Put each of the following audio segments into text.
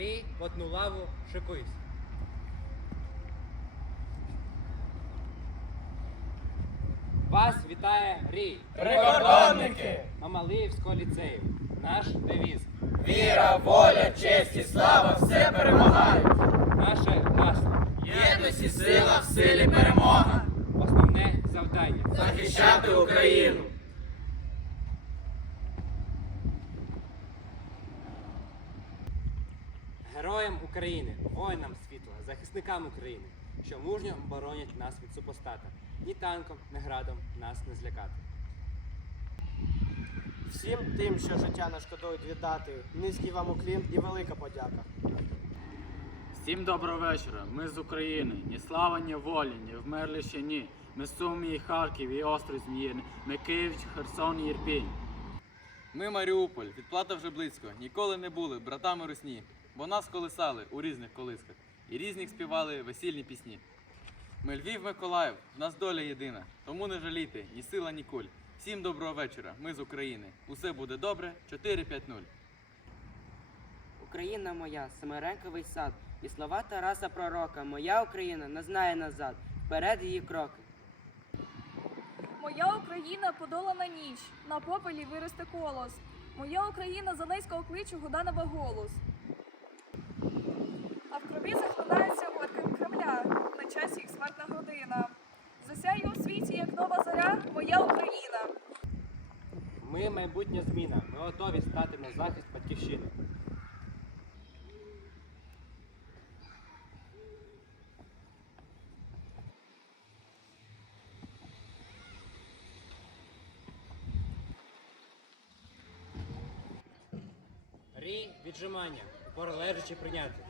Рій, в одну лаву, шикуйсь. Вас вітає Рій, Прикордонники! Мамалиївського ліцею. Наш девіз. Віра, воля, честь і слава все перемагають. Наше гасло. Єдність і сила в силі перемога. Героям України, воїнам світла, захисникам України, що мужньо боронять нас від супостата. Ні танком, ні градом нас не злякати. Всім тим, що життя не шкодують віддати, низький вам уклін і велика подяка. Всім доброго вечора. Ми з України. Ні слава, ні волі, ні вмерли ще ні. Ми Сумі і Харків, і острів Зміїний. Ми Київ, Херсон і Ірпінь. Ми Маріуполь, відплата вже близько. Ніколи не були братами русні, бо нас колисали у різних колисках і різних співали весільні пісні. Ми Львів, Миколаїв, в нас доля єдина, тому не жалійте ні сила, ні куль. Всім доброго вечора. Ми з України. Усе буде добре. 4-5-0. Україна моя, семиренковий сад, і слова Тараса Пророка, моя Україна не знає назад, вперед її кроки. Моя Україна подолана ніч, на попелі виросте колос. Моя Україна Зеленського кличу Гуданова голос. Крові захлинається орки Кремля, на часі їх смертна година. Засяю у світі, як нова заря, моя Україна. Ми майбутня зміна. Ми готові стати на захист батьківщини. Рій віджимання. Упор лежачи прийняти.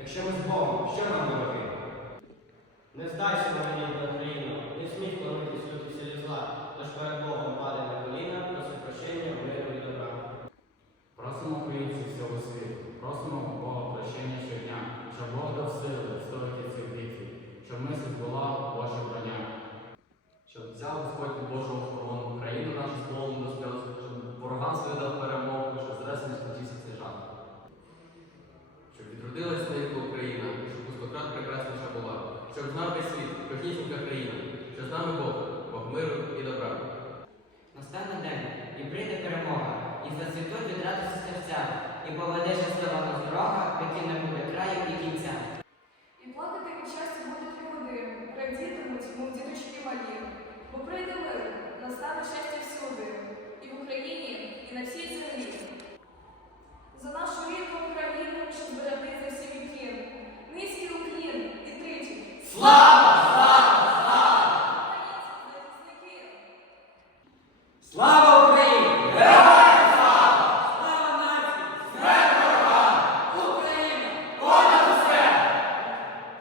Якщо ми з Богом, що нам вороги? Не здайся на рідна Україна, не смій щоб знав весь світ, кожнісінька країна, що з нами Бог, Бог миру і добра. Настане день, і прийде перемога, і зацвітуть від радості серця, і поведе щаслива нас дорога, в якій не буде краю і кінця. І плакати від щастя будуть люди, радітимуть, мов діточки малі. Бо прийде мир, настане щастя всюди,